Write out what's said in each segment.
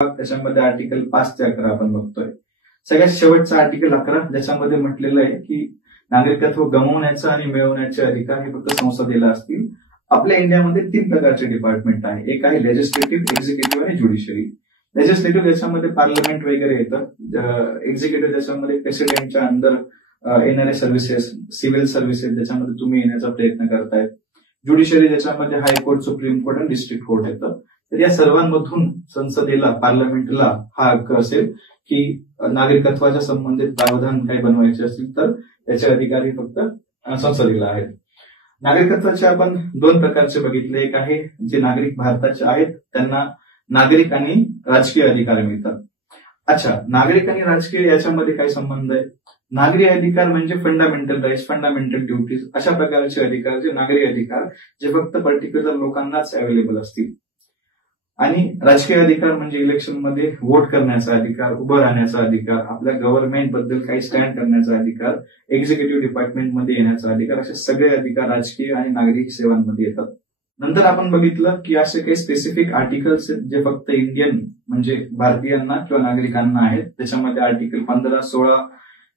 त्याच्यामध्ये आर्टिकल 5 ते 11 आपण बघतोय. सगळ्यात शेवटचा आर्टिकल 11 ज्याच्यामध्ये म्हटलेलं आहे की नागरिकत्व गमावण्याचा आणि मिळवण्याचे अधिकार हे फक्त संसदेला असतील. आपल्या इंडियामध्ये 3 प्रकारचे डिपार्टमेंट आहे. एक आहे लेजिस्लेटिव्ह, एक्झिक्युटिव्ह आणि ज्युडिशरी. लेजिस्लेटिव्ह त्याच्यामध्ये पार्लमेंट वगैरे येतं. एक्झिक्युटिव्ह त्याच्यामध्ये प्रेसिडेंटच्या अंडर येणारे सर्व्हिसेस, सिव्हिल सर्व्हिसेस ज्याच्यामध्ये तुम्ही येण्याचा प्रयत्न करताय. ज्युडिशरी ज्याच्यामध्ये हायकोर्ट, सुप्रीम कोर्ट आणि डिस्ट्रिक्ट कोर्ट येतं. तर या सर्वांमधून संसदेला, पार्लमेंटला हा हक्क असेल की नागरिकत्वाच्या संबंधित प्रावधान काही बनवायचे असतील तर त्याचे अधिकारी फक्त संसदेला आहेत. नागरिकत्वाचे आपण 2 प्रकारचे बघितले. एक आहे जे नागरिक भारताचे आहेत त्यांना नागरिक आणि राजकीय अधिकार मिळतात. अच्छा, नागरिक आणि राजकीय याच्यामध्ये काय संबंध आहे? नागरी अधिकार म्हणजे फंडामेंटल राईट्स, फंडामेंटल ड्युटीज अशा प्रकारचे अधिकार, जे नागरी अधिकार जे फक्त पर्टिक्युलर लोकांनाच अवेलेबल असतील. आणि राजकीय अधिकार म्हणजे इलेक्शनमध्ये वोट करण्याचा अधिकार, उभं राहण्याचा अधिकार, आपल्या गव्हर्नमेंट बद्दल काही स्टँड करण्याचा अधिकार, एक्झिक्युटिव्ह डिपार्टमेंटमध्ये येण्याचा अधिकार, असे सगळे अधिकार राजकीय आणि नागरिक सेवांमध्ये येतात. नंतर आपण बघितलं की असे काही स्पेसिफिक आर्टिकल्स आहेत जे फक्त इंडियन म्हणजे भारतीयांना किंवा नागरिकांना आहेत. त्याच्यामध्ये आर्टिकल 15, 16,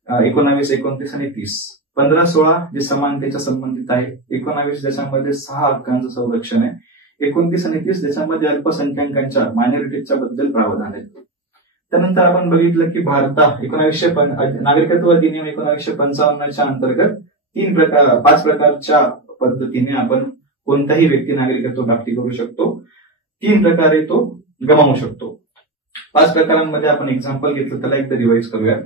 19, 29 आणि 30. 15, 16 जे समानतेच्या संबंधित आहे. 19 ज्याच्यामध्ये 6 हक्कांचं संरक्षण आहे. 29 आणि 30 ज्याच्यामध्ये अल्पसंख्याकांच्या, मायनॉरिटीच्या बद्दल प्रावधान आहेत. त्यानंतर आपण बघितलं की नागरिकत्व अधिनियम 1955च्या अंतर्गत 5 प्रकारच्या पद्धतीने आपण कोणताही व्यक्ती नागरिकत्व प्राप्ती करू शकतो. 3 प्रकारे तो गमावू शकतो. 5 प्रकारांमध्ये आपण एक्झाम्पल घेतलं, त्याला एकदा रिवाइज करूया.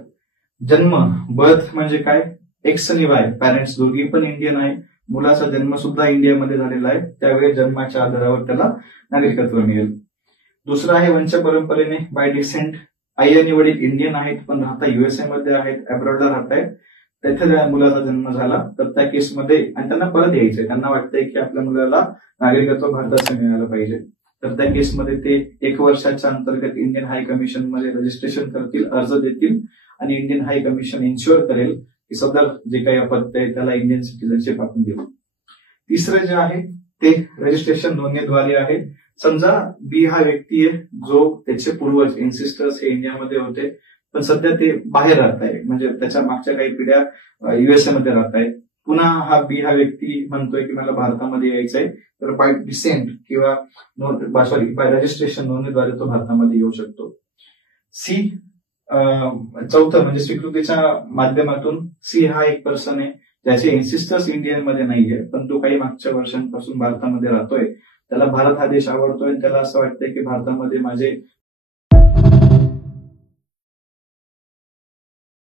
जन्म, बर्थ म्हणजे काय? एक्स आणि वाय पॅरेंट्स दोघी पण इंडियन आहे. मुलाचा जन्म सुद्धा इंडियामध्ये झालेला आहे. त्यावेळी जन्माच्या आधारावर त्याला नागरिकत्व मिळेल. दुसरं आहे वंश परंपरेने, बाय डिसेंट. आई आणि वडील इंडियन आहेत पण राहता युएसए मध्ये आहेत, अब्रॉडला राहत आहेत. तिथे त्या मुलाचा जन्म झाला तर त्या केसमध्ये, आणि त्यांना परत यायचंय, त्यांना वाटतंय की आपल्या मुलाला नागरिकत्व भारताचं मिळालं पाहिजे, तर त्या केसमध्ये ते 1 वर्षाच्या अंतर्गत इंडियन हाय कमिशन मध्ये रजिस्ट्रेशन करतील, अर्ज देतील आणि इंडियन हाय कमिशन इन्शुअर करेल की सदर जे काही अपत्य आहे त्याला इंडियन सिटीजनशिप आपण देऊ. तिसरं जे आहे ते रजिस्ट्रेशन नोंदणीद्वारे आहे. समजा बी हा व्यक्ती आहे जो त्याचे पूर्वज एन्सिस्टर्स हे इंडियामध्ये होते पण सध्या ते बाहेर राहत आहे, म्हणजे त्याच्या मागच्या काही पिढ्या युएसए मध्ये राहत आहेत. पुन्हा हा बी हा व्यक्ती म्हणतोय की मला भारतामध्ये यायचंय, तर बाय डिसेंट किंवा बाय रजिस्ट्रेशन नोंदणीद्वारे तो भारतामध्ये येऊ शकतो. सी, चौथं म्हणजे स्वीकृतीच्या माध्यमातून, सी हा एक पर्सन आहे ज्याचे एन्सिस्टर्स इंडियनमध्ये नाहीये पण तो काही मागच्या वर्षांपासून भारतामध्ये राहतोय. त्याला भारत हा देश आवडतोय आणि त्याला असं वाटतंय की भारतामध्ये माझे